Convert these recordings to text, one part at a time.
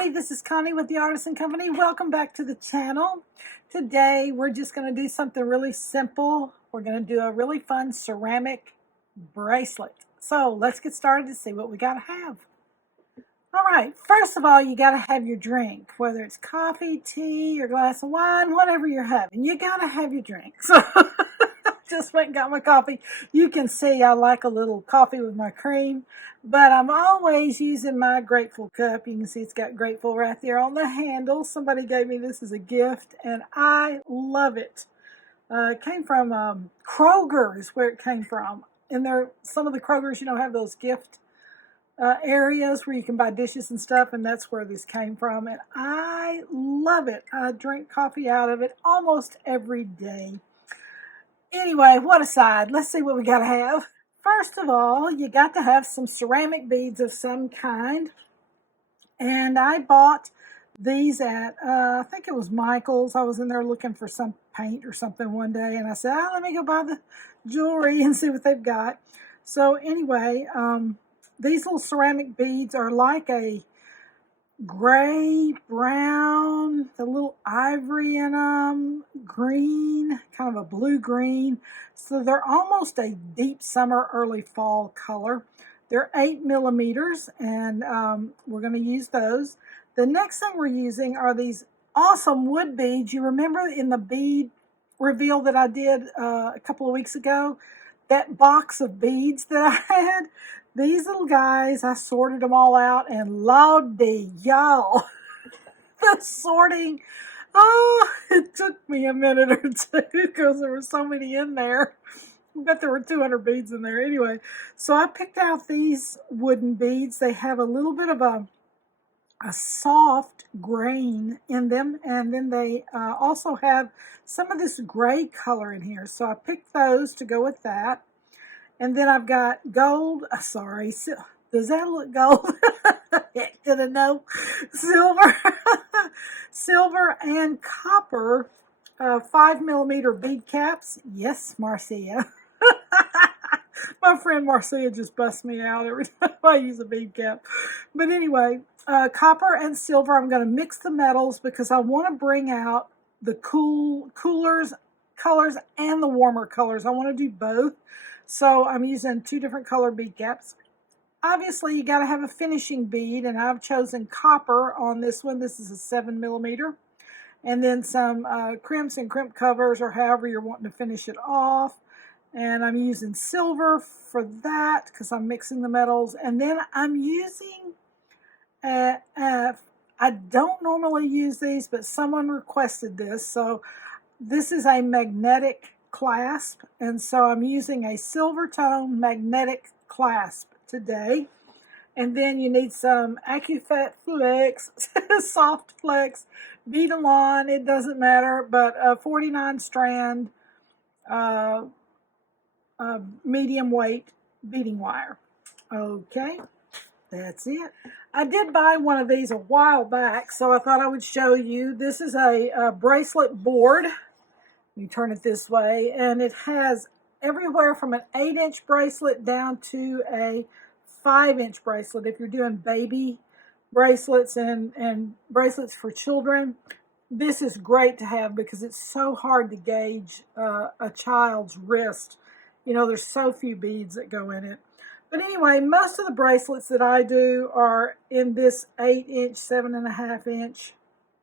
everybody, this is Connie with the Artisan Company. Welcome back to the channel. Today we're just going to do something really simple. We're going to do a really fun ceramic bracelet. So let's get started to see what we got to have. All right, first of all, you got to have your drink, whether it's coffee, tea, or glass of wine, whatever you're having. You got to have your drink. So just went and got my coffee. You can see I like a little coffee with my cream, but I'm always using my Grateful cup. You can see it's got Grateful right there on the handle. Somebody gave me this as a gift, and I love it. It came from Kroger is where it came from. And there, some of the Krogers, have those gift areas where you can buy dishes and stuff, and that's where this came from, and I love it. I drink coffee out of it almost every day. Anyway, what aside, let's see what we got to have. First of all, you got to have some ceramic beads of some kind. And I bought these at, I think it was Michael's. I was in there looking for some paint or something one day. And I said, let me go buy the jewelry and see what they've got. So anyway, these little ceramic beads are like a gray, brown, a little ivory in them, green, kind of a blue-green. So they're almost a deep summer, early fall color. They're 8 millimeters, and we're going to use those. The next thing we're using are these awesome wood beads. You remember in the bead reveal that I did a couple of weeks ago, that box of beads that I had? These little guys, I sorted them all out, and lordy, y'all, the sorting, it took me a minute or two because there were so many in there. I bet there were 200 beads in there. Anyway, so I picked out these wooden beads. They have a little bit of a soft grain in them, and then they also have some of this gray color in here. So I picked those to go with that. And then I've got gold, does that look gold? Heck, did I know? Silver, silver and copper 5 millimeter bead caps. Yes, Marcia. My friend Marcia just busts me out every time I use a bead cap. But anyway, copper and silver, I'm going to mix the metals because I want to bring out the colors and the warmer colors. I want to do both. So I'm using 2 different color bead caps. Obviously, you got to have a finishing bead, and I've chosen copper on this one. This is a 7 millimeter. And then some crimps and crimp covers, or however you're wanting to finish it off. And I'm using silver for that because I'm mixing the metals. And then I'm using, I don't normally use these, but someone requested this. So this is a magnetic clasp, and so I'm using a silver tone magnetic clasp today. And then you need some AccuFat Flex, soft flex, bead along, it doesn't matter, but a 49 strand medium weight beading wire. Okay, that's it. I did buy one of these a while back, so I thought I would show you. This is a bracelet board. You turn it this way, and it has everywhere from an 8-inch bracelet down to a 5-inch bracelet. If you're doing baby bracelets and bracelets for children, this is great to have because it's so hard to gauge a child's wrist. There's so few beads that go in it. But anyway, most of the bracelets that I do are in this 8-inch, 7.5-inch,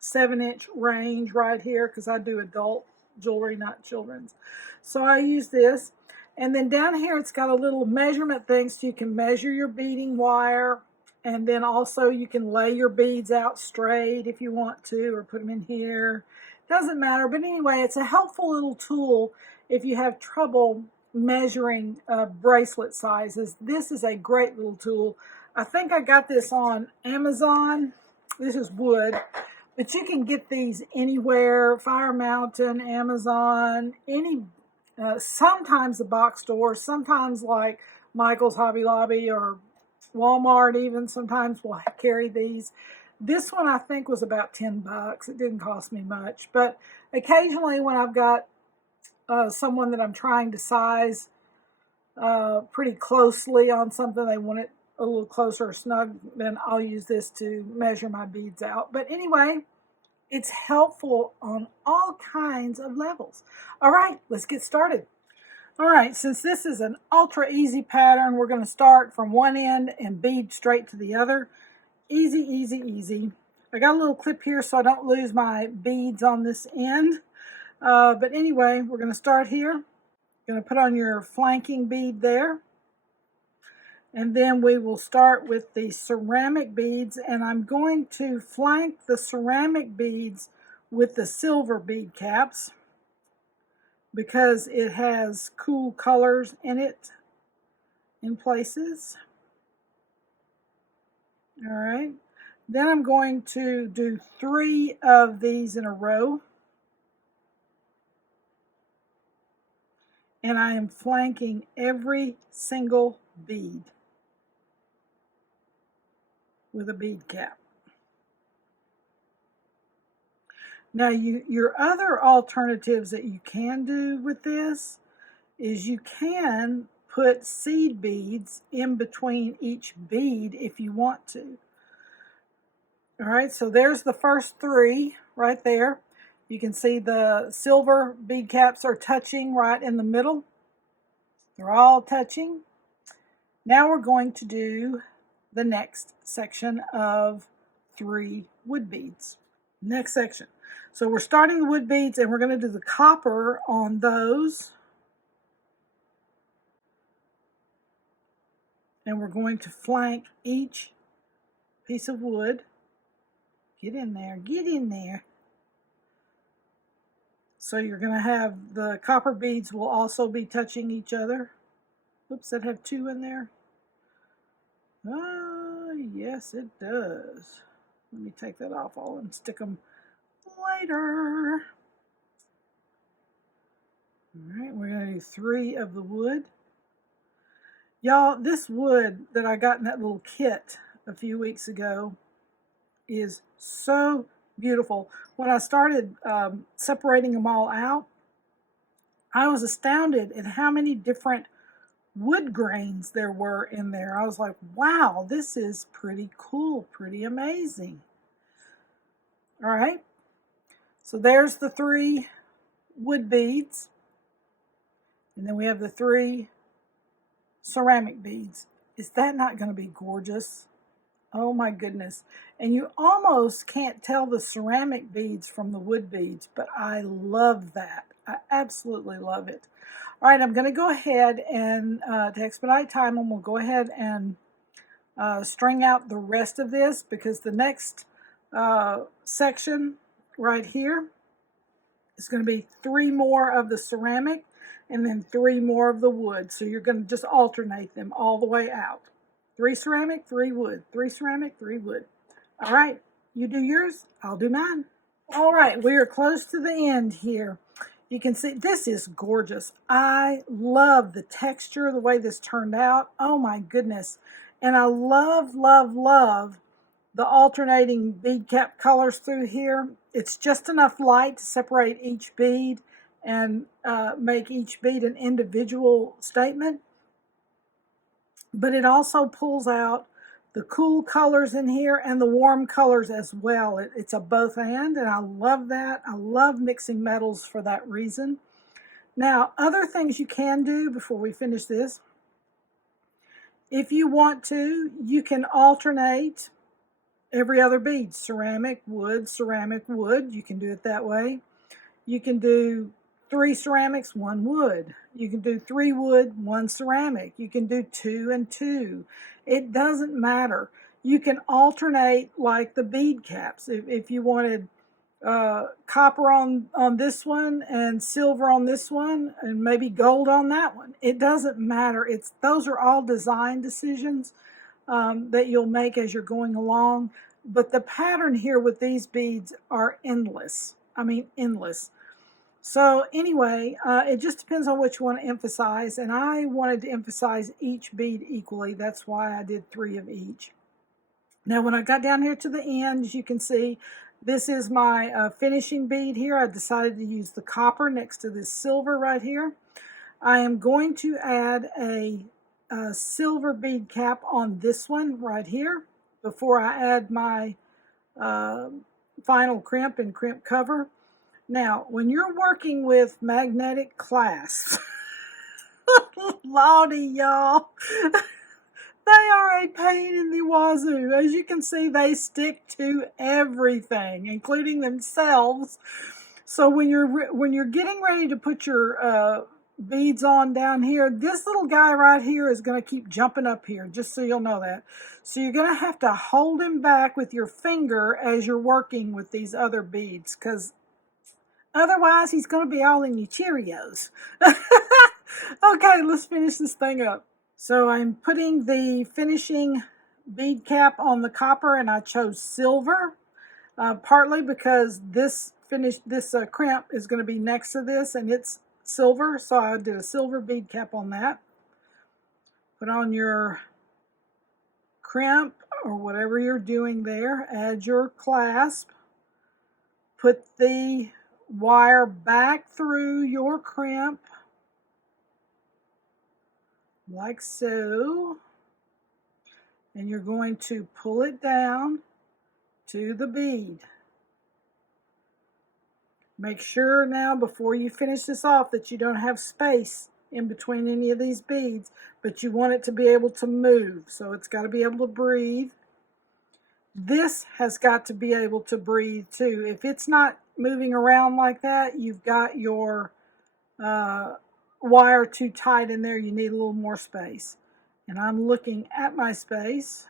7-inch range right here because I do adult jewelry, not children's. So I use this, and then down here it's got a little measurement thing so you can measure your beading wire, and then also you can lay your beads out straight if you want to, or put them in here. Doesn't matter, but anyway, it's a helpful little tool if you have trouble measuring bracelet sizes. This is a great little tool. I think I got this on Amazon. This is wood. But you can get these anywhere, Fire Mountain, Amazon, sometimes the box store, sometimes like Michael's, Hobby Lobby, or Walmart even, sometimes will carry these. This one I think was about $10. It didn't cost me much. But occasionally when I've got someone that I'm trying to size pretty closely on something, they want it a little closer or snug, then I'll use this to measure my beads out. But anyway, it's helpful on all kinds of levels. All right, let's get started. All right, since this is an ultra easy pattern, we're going to start from one end and bead straight to the other. Easy, easy, easy. I got a little clip here so I don't lose my beads on this end. But anyway, we're going to start here. Going to put on your flanking bead there. And then we will start with the ceramic beads, and I'm going to flank the ceramic beads with the silver bead caps because it has cool colors in it in places. All right. Then I'm going to do 3 of these in a row. And I am flanking every single bead with a bead cap. Now, your other alternatives that you can do with this is you can put seed beads in between each bead if you want to. All right, so there's the first 3 right there. You can see the silver bead caps are touching right in the middle. They're all touching. Now we're going to do the next section of 3 wood beads. Next section. So we're starting the wood beads and we're going to do the copper on those. And we're going to flank each piece of wood. Get in there, get in there. So you're going to have the copper beads will also be touching each other. Oops, that have 2 in there. Oh, yes, it does. Let me take that off all and stick them later. All right, we're going to do 3 of the wood. Y'all, this wood that I got in that little kit a few weeks ago is so beautiful. When I started separating them all out, I was astounded at how many different wood grains there were in there. I was like, wow, this is pretty cool, pretty amazing. All right, so there's the 3 wood beads, and then we have the 3 ceramic beads. Is that not going to be gorgeous? Oh my goodness. And you almost can't tell the ceramic beads from the wood beads, but I love that. I absolutely love it. All right, I'm going to go ahead and to expedite time, and we'll go ahead and string out the rest of this because the next section right here is going to be 3 more of the ceramic and then 3 more of the wood. So you're going to just alternate them all the way out. 3 ceramic, 3 wood, 3 ceramic, 3 wood. All right, you do yours, I'll do mine. All right, we are close to the end here. You can see this is gorgeous. I love the texture, the way this turned out. Oh my goodness. And I love, love, love the alternating bead cap colors through here. It's just enough light to separate each bead and make each bead an individual statement. But it also pulls out the cool colors in here and the warm colors as well. It's a both and I love that. I love mixing metals for that reason. Now, other things you can do before we finish this, if you want to, you can alternate every other bead. Ceramic, wood, ceramic, wood. You can do it that way. You can do 3 ceramics, 1 wood. You can do 3 wood, 1 ceramic. You can do 2 and 2. It doesn't matter. You can alternate like the bead caps. If you wanted copper on this one and silver on this one and maybe gold on that one, it doesn't matter. Those are all design decisions that you'll make as you're going along. But the pattern here with these beads are endless. I mean, endless. So anyway, it just depends on what you want to emphasize, and I wanted to emphasize each bead equally. That's why I did 3 of each. Now, when I got down here to the end, as you can see, this is my finishing bead here. I decided to use the copper next to this silver right here. I am going to add a a silver bead cap on this one right here before I add my final crimp and crimp cover. Now, when you're working with magnetic clasps, lordy, y'all, they are a pain in the wazoo. As you can see, they stick to everything, including themselves. So when you're getting ready to put your beads on down here, this little guy right here is going to keep jumping up here, just so you'll know that. So you're going to have to hold him back with your finger as you're working with these other beads, because otherwise he's going to be all in your Cheerios. Okay, let's finish this thing up. So I'm putting the finishing bead cap on the copper, and I chose silver, partly because this crimp is going to be next to this, and it's silver, so I did a silver bead cap on that. Put on your crimp or whatever you're doing there. Add your clasp. Put the wire back through your crimp, like so. And you're going to pull it down to the bead. Make sure now, before you finish this off, that you don't have space in between any of these beads, but you want it to be able to move. So it's got to be able to breathe. This has got to be able to breathe too. If it's not moving around like that, you've got your wire too tight in there. You need a little more space. And I'm looking at my space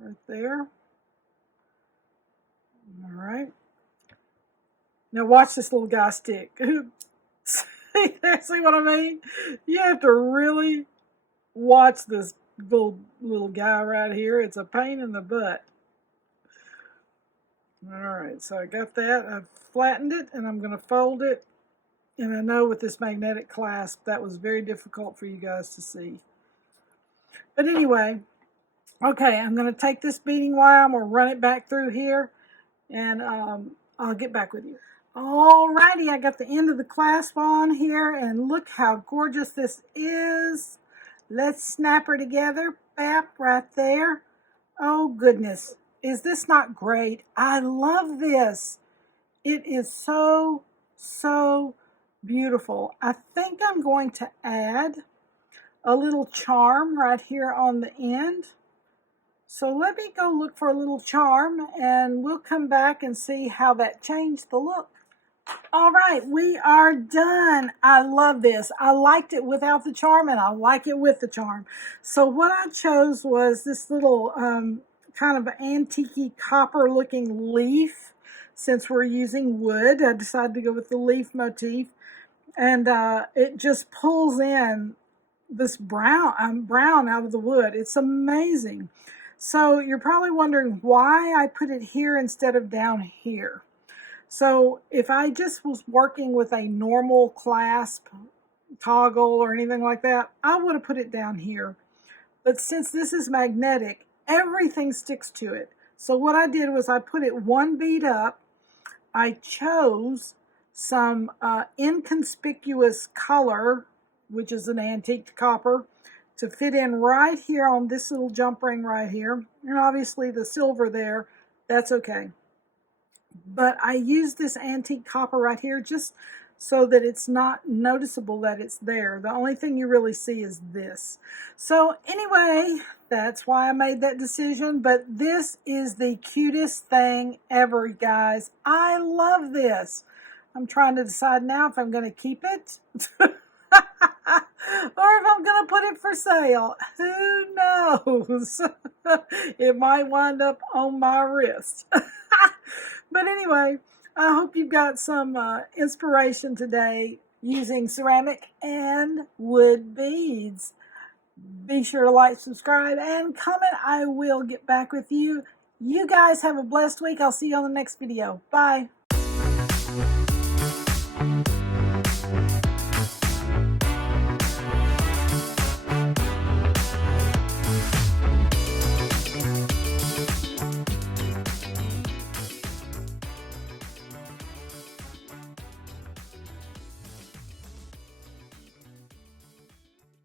right there. All right. Now watch this little guy stick. See what I mean? You have to really watch this little guy right here. It's a pain in the butt. All right, so I got that. I've flattened it, and I'm going to fold it. And I know with this magnetic clasp, that was very difficult for you guys to see. But anyway, okay, I'm going to take this beading wire. I'm going to run it back through here, and I'll get back with you. Alrighty, I got the end of the clasp on here, and look how gorgeous this is. Let's snap her together. Bap, right there. Oh goodness, is this not great? I love this. It is so, so beautiful. I think I'm going to add a little charm right here on the end. So let me go look for a little charm, and we'll come back and see how that changed the look. All right, we are done. I love this. I liked it without the charm, and I like it with the charm. So what I chose was this little kind of antique copper looking leaf. Since we're using wood, I decided to go with the leaf motif, and it just pulls in this brown out of the wood. It's amazing. So you're probably wondering why I put it here instead of down here. So if I just was working with a normal clasp toggle or anything like that, I would have put it down here. But since this is magnetic, everything sticks to it. So what I did was I put it one bead up. I chose some inconspicuous color, which is an antique copper, to fit in right here on this little jump ring right here. And obviously the silver there, that's okay. But I use this antique copper right here just so that it's not noticeable that it's there. The only thing you really see is this. So anyway, that's why I made that decision. But this is the cutest thing ever, guys. I love this. I'm trying to decide now if I'm going to keep it or if I'm going to put it for sale. Who knows? It might wind up on my wrist. But anyway, I hope you've got some inspiration today using ceramic and wood beads. Be sure to like, subscribe, and comment. I will get back with you. You guys have a blessed week. I'll see you on the next video. Bye.